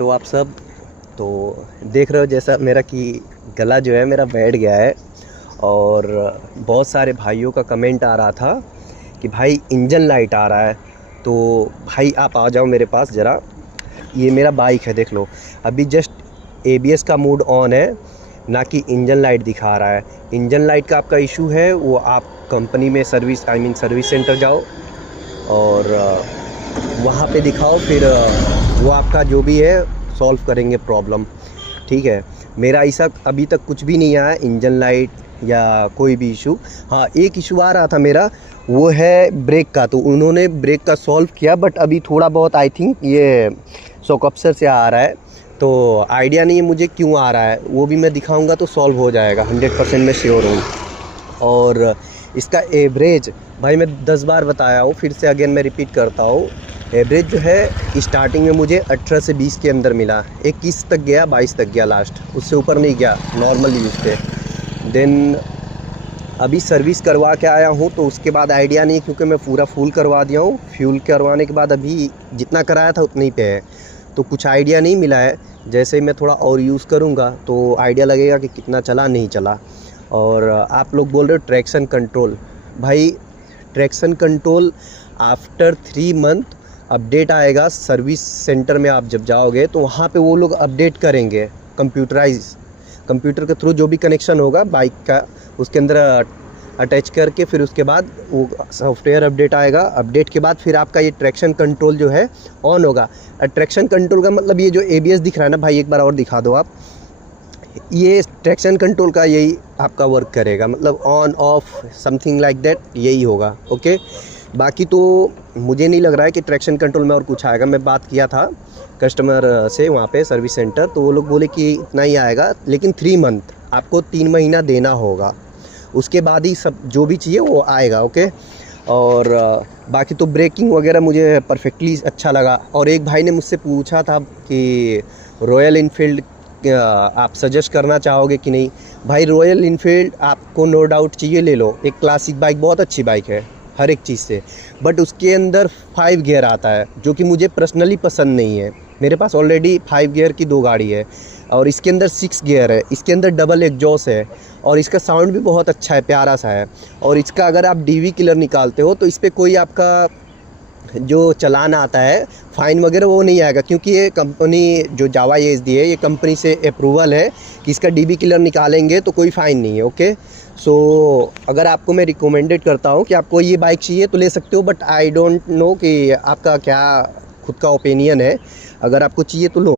तो आप सब तो देख रहे हो जैसा मेरा कि गला जो है मेरा बैठ गया है। और बहुत सारे भाइयों का कमेंट आ रहा था कि भाई इंजन लाइट आ रहा है। तो भाई आप आ जाओ मेरे पास ज़रा। ये मेरा बाइक है, देख लो। अभी जस्ट एबीएस का मोड ऑन है, ना कि इंजन लाइट दिखा रहा है। इंजन लाइट का आपका इशू है, वो आप कंपनी में सर्विस सर्विस सेंटर जाओ और वहाँ पे दिखाओ। फिर वो आपका जो भी है सॉल्व करेंगे प्रॉब्लम। ठीक है, मेरा ऐसा अभी तक कुछ भी नहीं आया इंजन लाइट या कोई भी इशू। हाँ, एक इशू आ रहा था मेरा, वो है ब्रेक का। तो उन्होंने ब्रेक का सॉल्व किया, बट अभी थोड़ा बहुत आई थिंक ये शॉकअप्सर से आ रहा है। तो आइडिया नहीं है मुझे क्यों आ रहा है, वो भी मैं दिखाऊंगा तो सॉल्व हो जाएगा, 100% मैं श्योर हूँ। और इसका एवरेज भाई मैं 10 बार बताया हूँ, फिर से अगेन मैं रिपीट करता हूँ। एवरेज जो है स्टार्टिंग में मुझे 18 से 20 के अंदर मिला, 21 तक गया, 22 तक गया लास्ट, उससे ऊपर नहीं गया नॉर्मल यूज़ पे। देन अभी सर्विस करवा के आया हूँ, तो उसके बाद आइडिया नहीं, क्योंकि मैं पूरा फुल करवा दिया हूँ। फ्यूल करवाने के बाद अभी जितना कराया था उतने ही पे है, तो कुछ आइडिया नहीं मिला है। जैसे मैं थोड़ा और यूज़ करूँगा तो आइडिया लगेगा कि कितना चला नहीं चला। और आप लोग बोल रहे हो ट्रैक्शन कंट्रोल, भाई traction control after 3 month update आएगा सर्विस सेंटर में। आप जब जाओगे तो वहाँ पे वो लोग अपडेट करेंगे, कंप्यूटर के थ्रू जो भी कनेक्शन होगा बाइक का उसके अंदर अटैच करके, फिर उसके बाद वो सॉफ्टवेयर अपडेट आएगा। अपडेट के बाद फिर आपका ये ट्रैक्शन कंट्रोल जो है ऑन होगा। ट्रैक्शन कंट्रोल का मतलब ये जो एबीएस दिख रहा है ना भाई, एक बार और दिखा दो आप। ये ट्रैक्शन कंट्रोल का यही आपका वर्क करेगा, मतलब on off something like that यही होगा। ओके, बाकी तो मुझे नहीं लग रहा है कि ट्रैक्शन कंट्रोल में और कुछ आएगा। मैं बात किया था कस्टमर से वहाँ पे सर्विस सेंटर, तो वो लोग बोले कि इतना ही आएगा, लेकिन 3 मंथ आपको 3 महीना देना होगा, उसके बाद ही सब जो भी चाहिए वो आएगा। ओके, और बाकी तो ब्रेकिंग वगैरह मुझे परफेक्टली अच्छा लगा। और एक भाई ने मुझसे पूछा था कि रॉयल इनफील्ड आप सजेस्ट करना चाहोगे कि नहीं। भाई रॉयल इनफील्ड आपको नो डाउट चाहिए, ले लो, एक क्लासिक बाइक, बहुत अच्छी बाइक है हर एक चीज़ से। बट उसके अंदर 5 गियर आता है, जो कि मुझे पर्सनली पसंद नहीं है। मेरे पास ऑलरेडी 5 गियर की 2 गाड़ी है, और इसके अंदर 6 गियर है। इसके अंदर डबल एग्जॉस्ट है, और इसका साउंड भी बहुत अच्छा है, प्यारा सा है। और इसका अगर आप डीवी किलर निकालते हो तो इस पर कोई आपका जो चलान आता है फ़ाइन वगैरह वो नहीं आएगा, क्योंकि ये कंपनी जो जावा दी है, ये कंपनी से अप्रूवल है कि इसका डीबी किलर निकालेंगे तो कोई फ़ाइन नहीं है। ओके, सो अगर आपको मैं रिकमेंडेड करता हूँ कि आपको ये बाइक चाहिए तो ले सकते हो, बट आई डोंट नो कि आपका क्या खुद का ओपिनियन है। अगर आपको चाहिए तो लो।